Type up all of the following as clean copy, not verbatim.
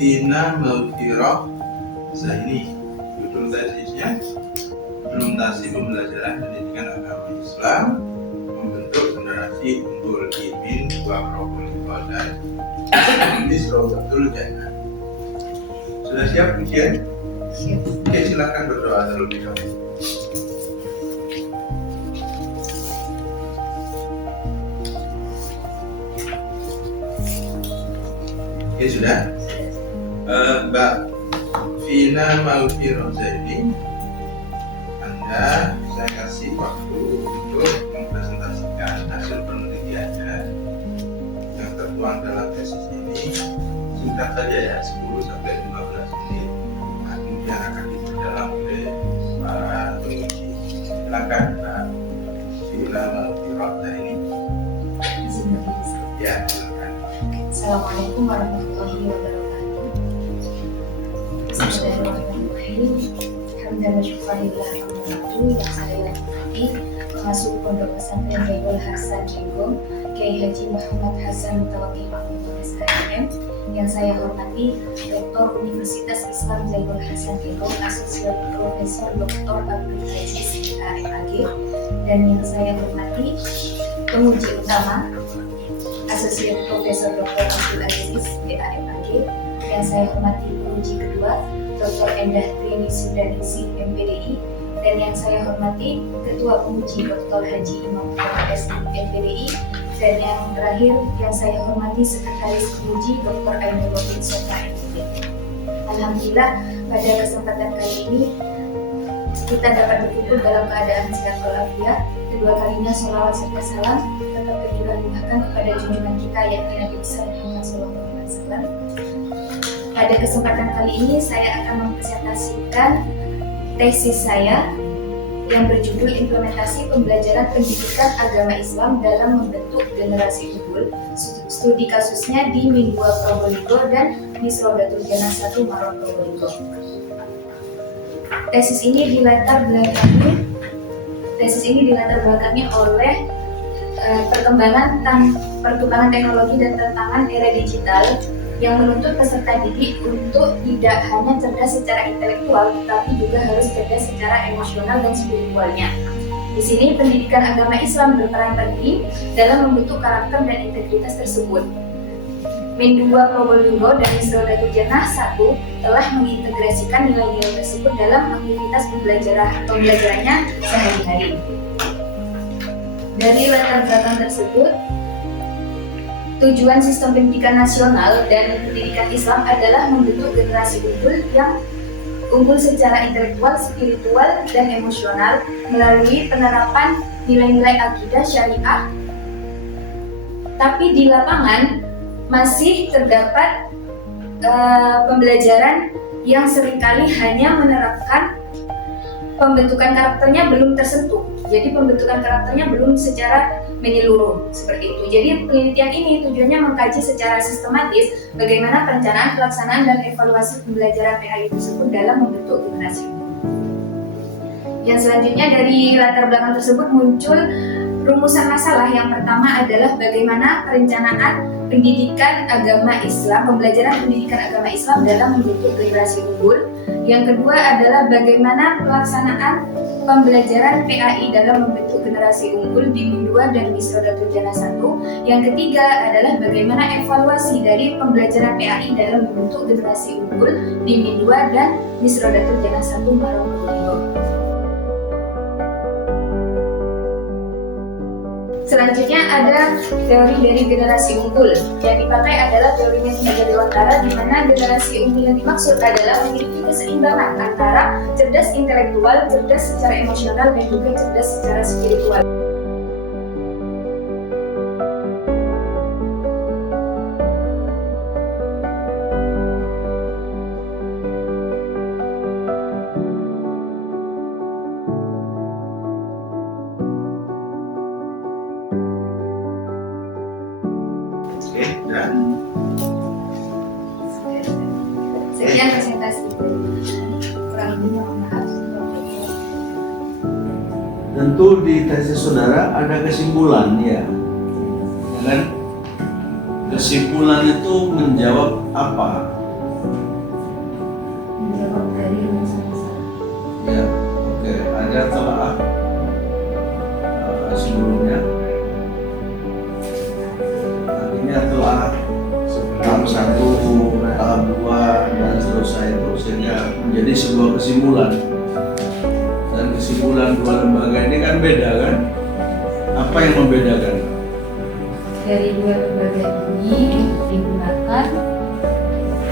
Fina Maghfirah. Ini judul tesisnya, implementasi pembelajaran pendidikan agama Islam membentuk generasi unggul Imin Dua Probolinggo dan Misrodatul Jannah. Sudah siap ujian? Siap. Oke, silakan berdoa terlebih dahulu. Oke, sudah? Mbak Fina Maghfirah ini, Anda saya kasih waktu untuk mempresentasikan hasil penelitiannya yang tertuang dalam tesis ini. Singkat saja ya, 10 sampai 15 menit. Kemudian akan diperdalam oleh para penguji. Silakan Mbak Fina Maghfirah ini. Ya, silakan. Assalamualaikum warahmatullahi wabarakatuh. Bismillahirrahmanirrahim. Hamdan wa syukurillah yang saya hormati pengasuh Pondok Pesantren Bayrul Hasan Jenggo, Kiai Haji Muhammad Hasan Mutawakil Mahmud SHM, yang saya hormati Rektor Universitas Islam Bayrul Hasan Jenggo, Asosiat Profesor Dr. Abdul Aziz MAG, dan yang saya hormati penguji utama Asosiat Profesor Dr. Abdul Aziz MAG, yang saya hormati penguji kedua Dr. Endah Trini Sudaningsih MPDI, dan yang saya hormati Ketua Penguji Dr. Haji Imam MS MPDI, dan yang terakhir yang saya hormati Sekretaris Penguji Dr. Ainul Wahid Sota MPDI. Alhamdulillah pada kesempatan kali ini kita dapat berkumpul dalam keadaan sehat walafiat. Kedua kalinya sholawat serta salam tetap kita limpahkan kepada junjungan kita yakni Nabi besar Muhammad SAW. Pada kesempatan kali ini saya akan mempresentasikan tesis saya yang berjudul Implementasi Pembelajaran Pendidikan Agama Islam dalam Membentuk Generasi Unggul. Studi kasusnya di Min 2 Probolinggo dan Misrodatul Jannah 1 Maron Probolinggo. Tesis ini dilatar belakangi oleh perkembangan teknologi dan tantangan era digital yang menuntut peserta didik untuk tidak hanya cerdas secara intelektual, tetapi juga harus cerdas secara emosional dan spiritualnya. Di sini pendidikan agama Islam berperan penting dalam membentuk karakter dan integritas tersebut. Min 2 Probolinggo dan Misrodatul Jannah 1 telah mengintegrasikan nilai-nilai tersebut dalam aktivitas pembelajarannya sehari-hari. Dari latar belakang tersebut, tujuan sistem pendidikan nasional dan pendidikan Islam adalah membentuk generasi unggul yang unggul secara intelektual, spiritual, dan emosional melalui penerapan nilai-nilai akidah syariah. Tapi di lapangan masih terdapat pembelajaran yang seringkali hanya menerapkan pembentukan karakternya belum tersentuh. Jadi pembentukan karakternya belum secara menyeluruh seperti itu. Jadi penelitian ini tujuannya mengkaji secara sistematis bagaimana perencanaan, pelaksanaan, dan evaluasi pembelajaran PAI tersebut dalam membentuk generasi. Yang selanjutnya dari latar belakang tersebut muncul rumusan masalah. Yang pertama adalah bagaimana perencanaan pendidikan agama Islam, pembelajaran pendidikan agama Islam dalam membentuk generasi unggul. Yang kedua adalah bagaimana pelaksanaan pembelajaran PAI dalam membentuk generasi unggul di Min 2 dan Misrodatul Jannah 1. Yang ketiga adalah bagaimana evaluasi dari pembelajaran PAI dalam membentuk generasi unggul di Min 2 dan Misrodatul Jannah 1 Maron Probolinggo. Selanjutnya ada teori dari generasi unggul. Yang dipakai adalah teori Metode Dewantara, di mana generasi unggul yang dimaksud adalah memiliki keseimbangan antara cerdas intelektual, cerdas secara emosional, dan juga cerdas secara spiritual. Dan sekian presentasi. Kurang lebihnya mohon maaf. Tentu di tesis saudara ada kesimpulan ya kan? Kesimpulan itu menjawab apa? dari rumusan masalah. Ya, oke. Ada telaah sebelumnya. Artinya telah tahap 1, tahap 2 dan seterusnya itu sehingga menjadi sebuah kesimpulan. Dan kesimpulan dua lembaga ini kan beda kan? Apa yang membedakan? Dari dua lembaga ini digunakan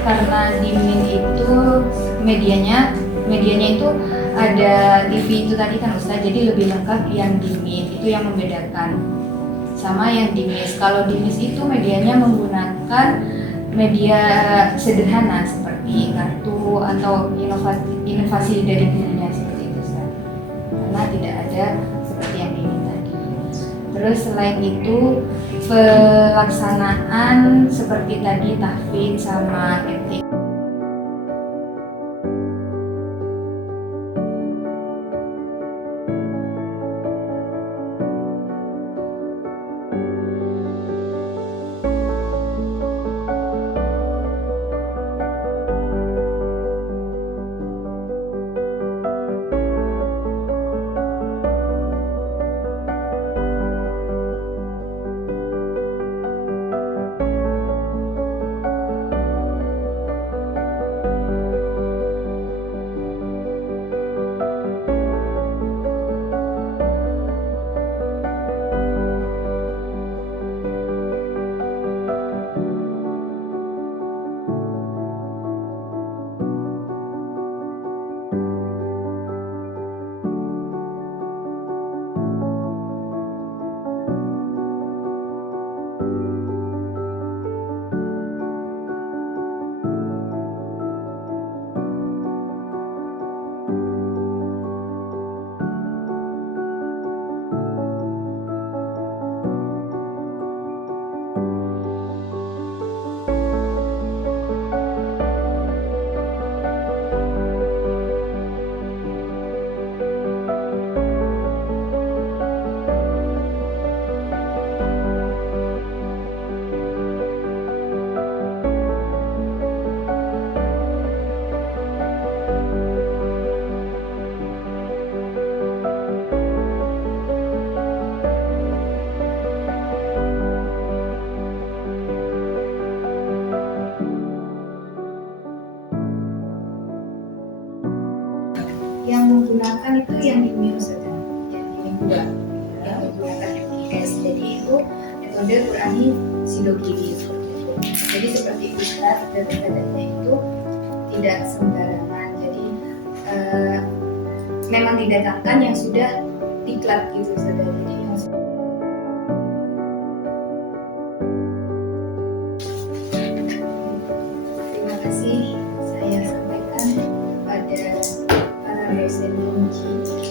karena DIMIN itu medianya itu ada TV itu tadi kan Ustaz, jadi lebih lengkap yang DIMIN, itu yang membedakan sama yang DIMIS. Kalau DIMIS itu medianya menggunakan media sederhana seperti kartu atau inovasi dari dirinya seperti itu Ustaz, karena tidak ada seperti yang DIMIN tadi. Terus selain itu pelaksanaan seperti tadi tahfidz sama etik. Yang menggunakan itu yang DIMIN saja, yang DIMIN 2 yang menggunakan FQS. Jadi itu metode Qurani Sidogiri seperti itu. Jadi seperti Ustaz dan Ustazahnya itu tidak sembarangan. Jadi memang didatangkan yang sudah diklat gitu saja. Jadi yang terima kasih saya sampaikan pada para dosen kunci